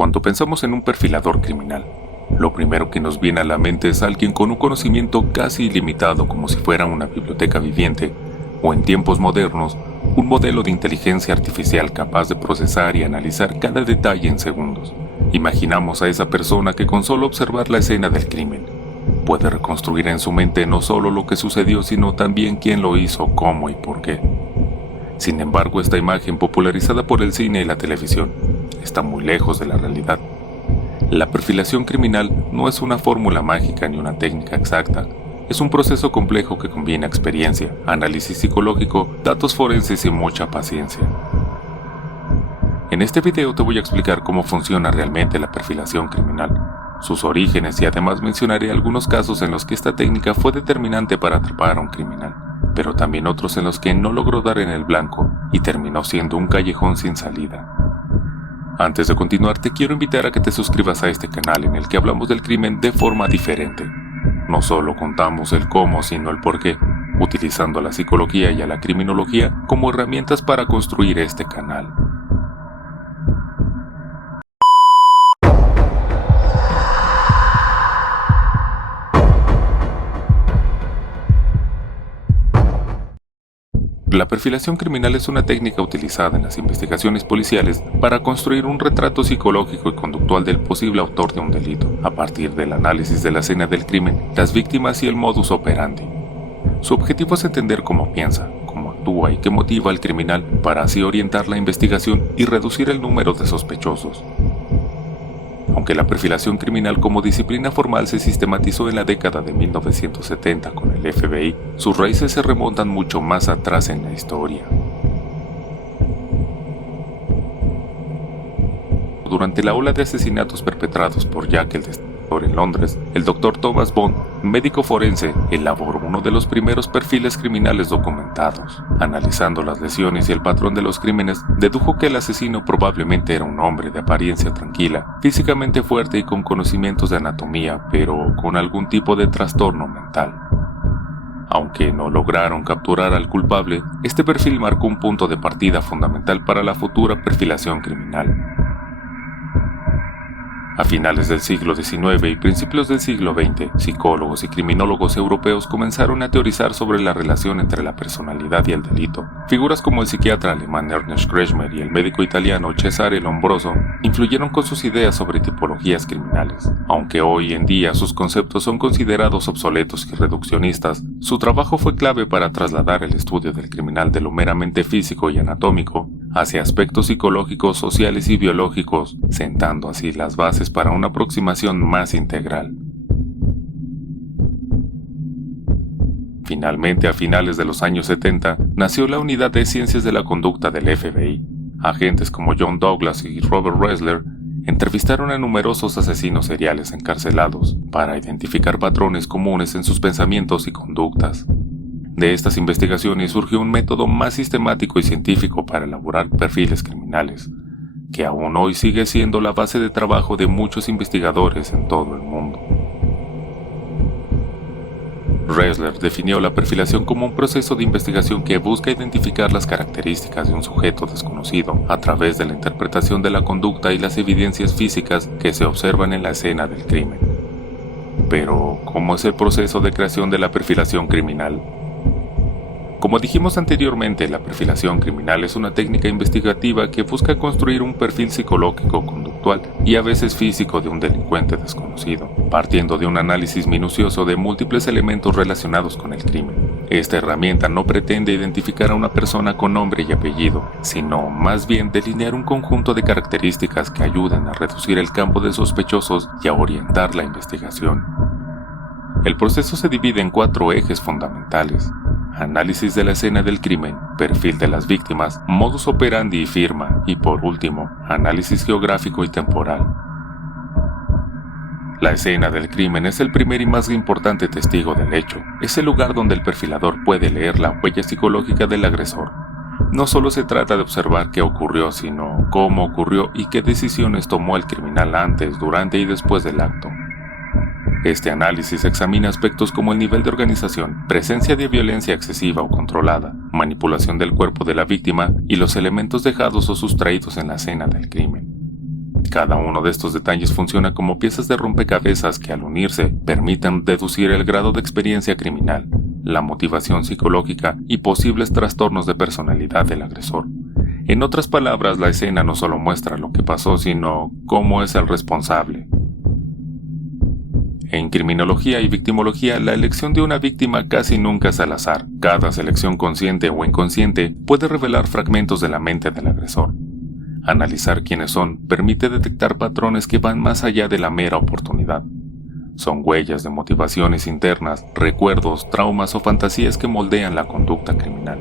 Cuando pensamos en un perfilador criminal, lo primero que nos viene a la mente es alguien con un conocimiento casi ilimitado, como si fuera una biblioteca viviente, o en tiempos modernos, un modelo de inteligencia artificial capaz de procesar y analizar cada detalle en segundos. Imaginamos a esa persona que con solo observar la escena del crimen, puede reconstruir en su mente no solo lo que sucedió, sino también quién lo hizo, cómo y por qué. Sin embargo, esta imagen, popularizada por el cine y la televisión, está muy lejos de la realidad. La perfilación criminal no es una fórmula mágica ni una técnica exacta. Es un proceso complejo que combina experiencia, análisis psicológico, datos forenses y mucha paciencia. En este video te voy a explicar cómo funciona realmente la perfilación criminal, sus orígenes y además mencionaré algunos casos en los que esta técnica fue determinante para atrapar a un criminal, pero también otros en los que no logró dar en el blanco y terminó siendo un callejón sin salida. Antes de continuar, te quiero invitar a que te suscribas a este canal en el que hablamos del crimen de forma diferente. No solo contamos el cómo, sino el por qué, utilizando a la psicología y a la criminología como herramientas para construir este canal. La perfilación criminal es una técnica utilizada en las investigaciones policiales para construir un retrato psicológico y conductual del posible autor de un delito, a partir del análisis de la escena del crimen, las víctimas y el modus operandi. Su objetivo es entender cómo piensa, cómo actúa y qué motiva al criminal para así orientar la investigación y reducir el número de sospechosos. Aunque la perfilación criminal como disciplina formal se sistematizó en la década de 1970 con el FBI, sus raíces se remontan mucho más atrás en la historia. Durante la ola de asesinatos perpetrados por Jack el Destripador en Londres, el Dr. Thomas Bond, médico forense, elaboró uno de los primeros perfiles criminales documentados. Analizando las lesiones y el patrón de los crímenes, dedujo que el asesino probablemente era un hombre de apariencia tranquila, físicamente fuerte y con conocimientos de anatomía, pero con algún tipo de trastorno mental. Aunque no lograron capturar al culpable, este perfil marcó un punto de partida fundamental para la futura perfilación criminal. A finales del siglo XIX y principios del siglo XX, psicólogos y criminólogos europeos comenzaron a teorizar sobre la relación entre la personalidad y el delito. Figuras como el psiquiatra alemán Ernest Kretschmer y el médico italiano Cesare Lombroso influyeron con sus ideas sobre tipologías criminales. Aunque hoy en día sus conceptos son considerados obsoletos y reduccionistas, su trabajo fue clave para trasladar el estudio del criminal de lo meramente físico y anatómico hacia aspectos psicológicos, sociales y biológicos, sentando así las bases para una aproximación más integral. Finalmente, a finales de los años 70, nació la Unidad de Ciencias de la Conducta del FBI. Agentes como John Douglas y Robert Ressler entrevistaron a numerosos asesinos seriales encarcelados para identificar patrones comunes en sus pensamientos y conductas. De estas investigaciones surgió un método más sistemático y científico para elaborar perfiles criminales, que aún hoy sigue siendo la base de trabajo de muchos investigadores en todo el mundo. Ressler definió la perfilación como un proceso de investigación que busca identificar las características de un sujeto desconocido a través de la interpretación de la conducta y las evidencias físicas que se observan en la escena del crimen. Pero, ¿cómo es el proceso de creación de la perfilación criminal? Como dijimos anteriormente, la perfilación criminal es una técnica investigativa que busca construir un perfil psicológico, conductual y a veces físico de un delincuente desconocido, partiendo de un análisis minucioso de múltiples elementos relacionados con el crimen. Esta herramienta no pretende identificar a una persona con nombre y apellido, sino más bien delinear un conjunto de características que ayuden a reducir el campo de sospechosos y a orientar la investigación. El proceso se divide en 4 ejes fundamentales: análisis de la escena del crimen, perfil de las víctimas, modus operandi y firma, y por último, análisis geográfico y temporal. La escena del crimen es el primer y más importante testigo del hecho. Es el lugar donde el perfilador puede leer la huella psicológica del agresor. No solo se trata de observar qué ocurrió, sino cómo ocurrió y qué decisiones tomó el criminal antes, durante y después del acto. Este análisis examina aspectos como el nivel de organización, presencia de violencia excesiva o controlada, manipulación del cuerpo de la víctima y los elementos dejados o sustraídos en la escena del crimen. Cada uno de estos detalles funciona como piezas de rompecabezas que al unirse permiten deducir el grado de experiencia criminal, la motivación psicológica y posibles trastornos de personalidad del agresor. En otras palabras, la escena no solo muestra lo que pasó, sino cómo es el responsable. En criminología y victimología, la elección de una víctima casi nunca es al azar. Cada selección consciente o inconsciente puede revelar fragmentos de la mente del agresor. Analizar quiénes son permite detectar patrones que van más allá de la mera oportunidad. Son huellas de motivaciones internas, recuerdos, traumas o fantasías que moldean la conducta criminal.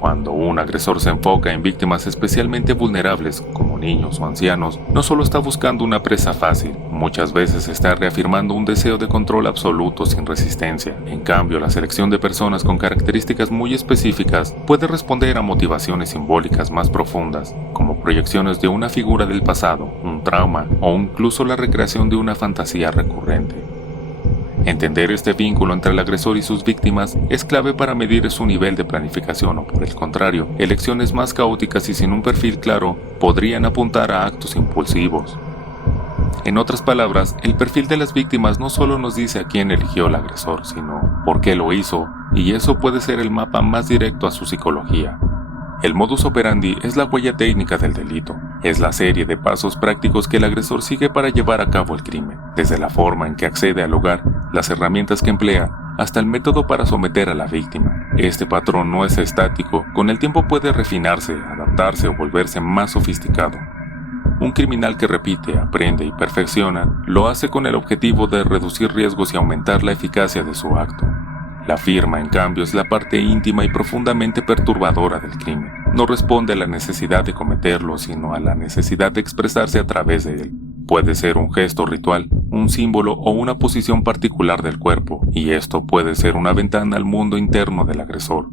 Cuando un agresor se enfoca en víctimas especialmente vulnerables, como niños o ancianos, no solo está buscando una presa fácil, muchas veces está reafirmando un deseo de control absoluto sin resistencia. En cambio, la selección de personas con características muy específicas puede responder a motivaciones simbólicas más profundas, como proyecciones de una figura del pasado, un trauma o incluso la recreación de una fantasía recurrente. Entender este vínculo entre el agresor y sus víctimas es clave para medir su nivel de planificación o, por el contrario, elecciones más caóticas y sin un perfil claro podrían apuntar a actos impulsivos. En otras palabras, el perfil de las víctimas no solo nos dice a quién eligió el agresor, sino por qué lo hizo, y eso puede ser el mapa más directo a su psicología. El modus operandi es la huella técnica del delito. Es la serie de pasos prácticos que el agresor sigue para llevar a cabo el crimen, desde la forma en que accede al lugar, las herramientas que emplea, hasta el método para someter a la víctima. Este patrón no es estático, con el tiempo puede refinarse, adaptarse o volverse más sofisticado. Un criminal que repite, aprende y perfecciona, lo hace con el objetivo de reducir riesgos y aumentar la eficacia de su acto. La firma, en cambio, es la parte íntima y profundamente perturbadora del crimen. No responde a la necesidad de cometerlo, sino a la necesidad de expresarse a través de él. Puede ser un gesto ritual, un símbolo o una posición particular del cuerpo, y esto puede ser una ventana al mundo interno del agresor.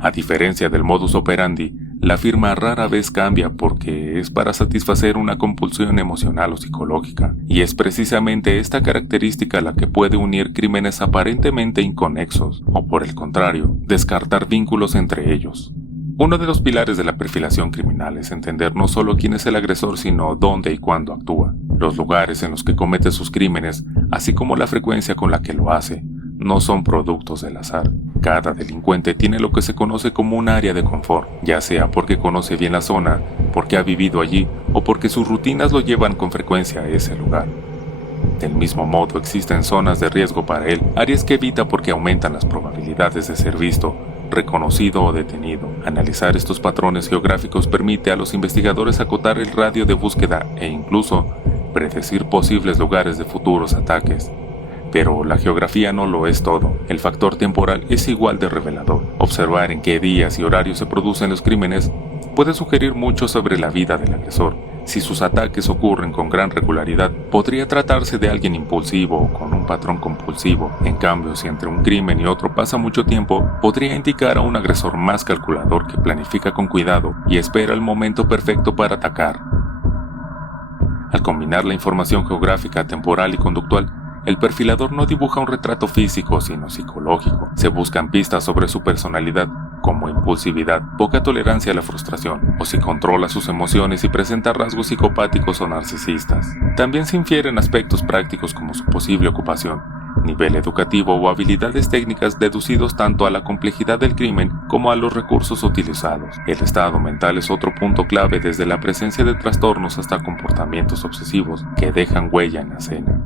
A diferencia del modus operandi, la firma rara vez cambia porque es para satisfacer una compulsión emocional o psicológica, y es precisamente esta característica la que puede unir crímenes aparentemente inconexos, o por el contrario, descartar vínculos entre ellos. Uno de los pilares de la perfilación criminal es entender no solo quién es el agresor, sino dónde y cuándo actúa. Los lugares en los que comete sus crímenes, así como la frecuencia con la que lo hace, no son productos del azar. Cada delincuente tiene lo que se conoce como un área de confort, ya sea porque conoce bien la zona, porque ha vivido allí o porque sus rutinas lo llevan con frecuencia a ese lugar. Del mismo modo, existen zonas de riesgo para él, áreas que evita porque aumentan las probabilidades de ser visto, reconocido o detenido. Analizar estos patrones geográficos permite a los investigadores acotar el radio de búsqueda e incluso predecir posibles lugares de futuros ataques. Pero la geografía no lo es todo. El factor temporal es igual de revelador. Observar en qué días y horarios se producen los crímenes puede sugerir mucho sobre la vida del agresor. Si sus ataques ocurren con gran regularidad, podría tratarse de alguien impulsivo o con un patrón compulsivo. En cambio, si entre un crimen y otro pasa mucho tiempo, podría indicar a un agresor más calculador que planifica con cuidado y espera el momento perfecto para atacar. Al combinar la información geográfica, temporal y conductual, el perfilador no dibuja un retrato físico, sino psicológico. Se buscan pistas sobre su personalidad, como impulsividad, poca tolerancia a la frustración, o si controla sus emociones y presenta rasgos psicopáticos o narcisistas. También se infieren aspectos prácticos como su posible ocupación, nivel educativo o habilidades técnicas deducidos tanto a la complejidad del crimen como a los recursos utilizados. El estado mental es otro punto clave, desde la presencia de trastornos hasta comportamientos obsesivos que dejan huella en la escena.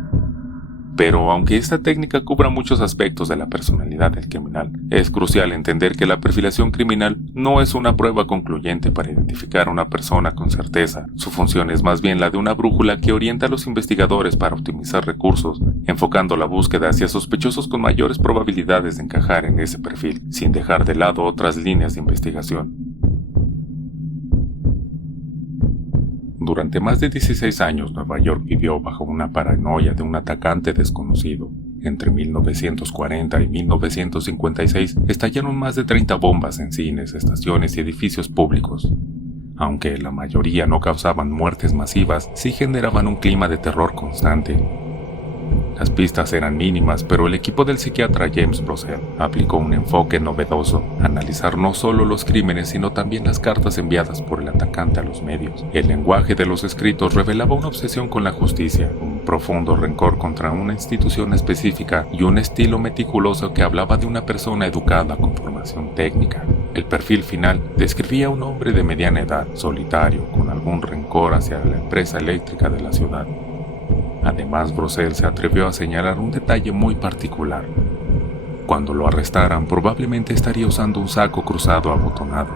Pero aunque esta técnica cubra muchos aspectos de la personalidad del criminal, es crucial entender que la perfilación criminal no es una prueba concluyente para identificar a una persona con certeza. Su función es más bien la de una brújula que orienta a los investigadores para optimizar recursos, enfocando la búsqueda hacia sospechosos con mayores probabilidades de encajar en ese perfil, sin dejar de lado otras líneas de investigación. Durante más de 16 años, Nueva York vivió bajo una paranoia de un atacante desconocido. Entre 1940 y 1956 estallaron más de 30 bombas en cines, estaciones y edificios públicos. Aunque la mayoría no causaban muertes masivas, sí generaban un clima de terror constante. Las pistas eran mínimas, pero el equipo del psiquiatra James Brosel aplicó un enfoque novedoso: analizar no solo los crímenes, sino también las cartas enviadas por el atacante a los medios. El lenguaje de los escritos revelaba una obsesión con la justicia, un profundo rencor contra una institución específica y un estilo meticuloso que hablaba de una persona educada con formación técnica. El perfil final describía a un hombre de mediana edad, solitario, con algún rencor hacia la empresa eléctrica de la ciudad. Además, Brosel se atrevió a señalar un detalle muy particular. Cuando lo arrestaran, probablemente estaría usando un saco cruzado abotonado.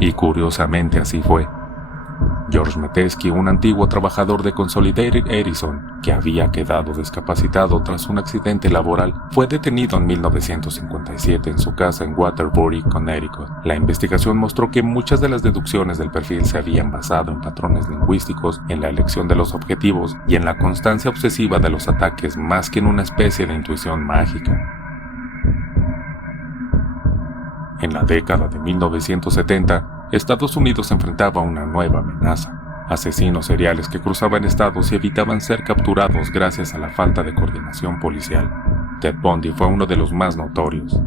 Y curiosamente así fue. George Metesky, un antiguo trabajador de Consolidated Edison, que había quedado discapacitado tras un accidente laboral, fue detenido en 1957 en su casa en Waterbury, Connecticut. La investigación mostró que muchas de las deducciones del perfil se habían basado en patrones lingüísticos, en la elección de los objetivos y en la constancia obsesiva de los ataques, más que en una especie de intuición mágica. En la década de 1970, Estados Unidos enfrentaba una nueva amenaza: asesinos seriales que cruzaban estados y evitaban ser capturados gracias a la falta de coordinación policial. Ted Bundy fue uno de los más notorios.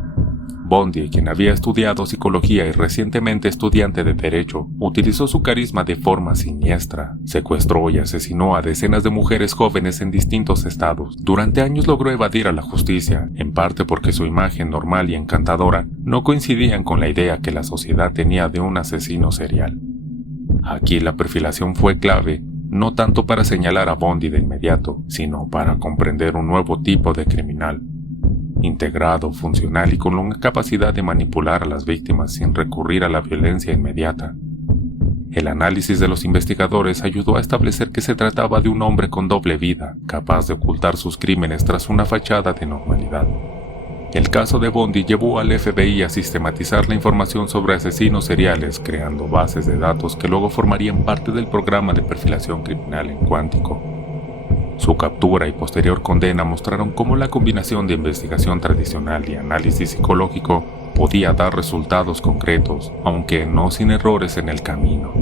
Bundy, quien había estudiado psicología y recientemente estudiante de derecho, utilizó su carisma de forma siniestra. Secuestró y asesinó a decenas de mujeres jóvenes en distintos estados. Durante años logró evadir a la justicia, en parte porque su imagen normal y encantadora no coincidían con la idea que la sociedad tenía de un asesino serial. Aquí la perfilación fue clave, no tanto para señalar a Bundy de inmediato, sino para comprender un nuevo tipo de criminal: integrado, funcional y con una capacidad de manipular a las víctimas sin recurrir a la violencia inmediata. El análisis de los investigadores ayudó a establecer que se trataba de un hombre con doble vida, capaz de ocultar sus crímenes tras una fachada de normalidad. El caso de Bundy llevó al FBI a sistematizar la información sobre asesinos seriales, creando bases de datos que luego formarían parte del programa de perfilación criminal en Quantico. Su captura y posterior condena mostraron cómo la combinación de investigación tradicional y análisis psicológico podía dar resultados concretos, aunque no sin errores en el camino.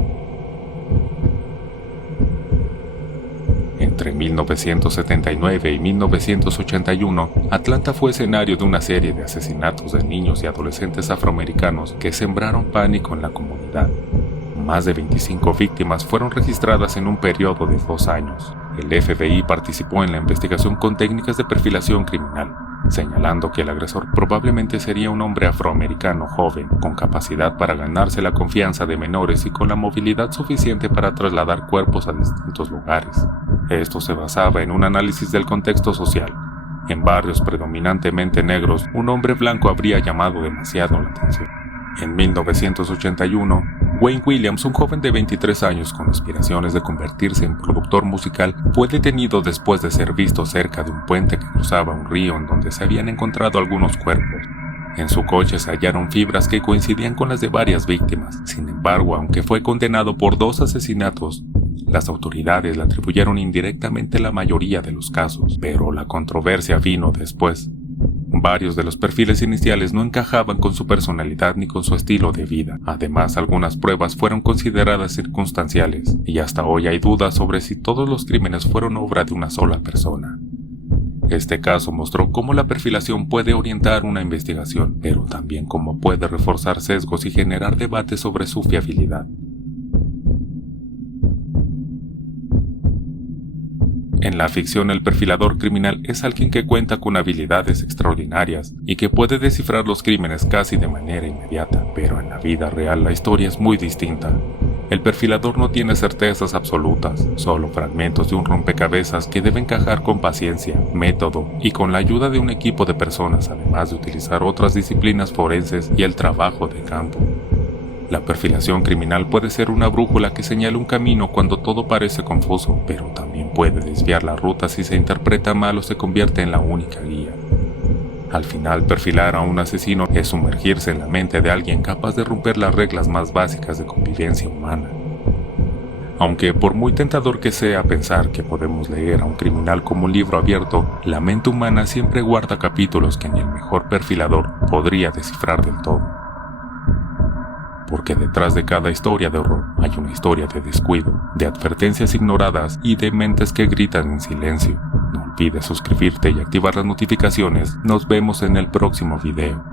Entre 1979 y 1981, Atlanta fue escenario de una serie de asesinatos de niños y adolescentes afroamericanos que sembraron pánico en la comunidad. Más de 25 víctimas fueron registradas en un periodo de 2 años. El FBI participó en la investigación con técnicas de perfilación criminal, señalando que el agresor probablemente sería un hombre afroamericano joven, con capacidad para ganarse la confianza de menores y con la movilidad suficiente para trasladar cuerpos a distintos lugares. Esto se basaba en un análisis del contexto social. En barrios predominantemente negros, un hombre blanco habría llamado demasiado la atención. En 1981, Wayne Williams, un joven de 23 años con aspiraciones de convertirse en productor musical, fue detenido después de ser visto cerca de un puente que cruzaba un río en donde se habían encontrado algunos cuerpos. En su coche se hallaron fibras que coincidían con las de varias víctimas. Sin embargo, aunque fue condenado por 2 asesinatos, las autoridades le atribuyeron indirectamente la mayoría de los casos, pero la controversia vino después. Varios de los perfiles iniciales no encajaban con su personalidad ni con su estilo de vida. Además, algunas pruebas fueron consideradas circunstanciales, y hasta hoy hay dudas sobre si todos los crímenes fueron obra de una sola persona. Este caso mostró cómo la perfilación puede orientar una investigación, pero también cómo puede reforzar sesgos y generar debates sobre su fiabilidad. En la ficción, el perfilador criminal es alguien que cuenta con habilidades extraordinarias y que puede descifrar los crímenes casi de manera inmediata, pero en la vida real la historia es muy distinta. El perfilador no tiene certezas absolutas, solo fragmentos de un rompecabezas que debe encajar con paciencia, método y con la ayuda de un equipo de personas, además de utilizar otras disciplinas forenses y el trabajo de campo. La perfilación criminal puede ser una brújula que señala un camino cuando todo parece confuso, pero también puede desviar la ruta si se interpreta mal o se convierte en la única guía. Al final, perfilar a un asesino es sumergirse en la mente de alguien capaz de romper las reglas más básicas de convivencia humana. Aunque por muy tentador que sea pensar que podemos leer a un criminal como un libro abierto, la mente humana siempre guarda capítulos que ni el mejor perfilador podría descifrar del todo. Porque detrás de cada historia de horror hay una historia de descuido, de advertencias ignoradas y de mentes que gritan en silencio. No olvides suscribirte y activar las notificaciones. Nos vemos en el próximo video.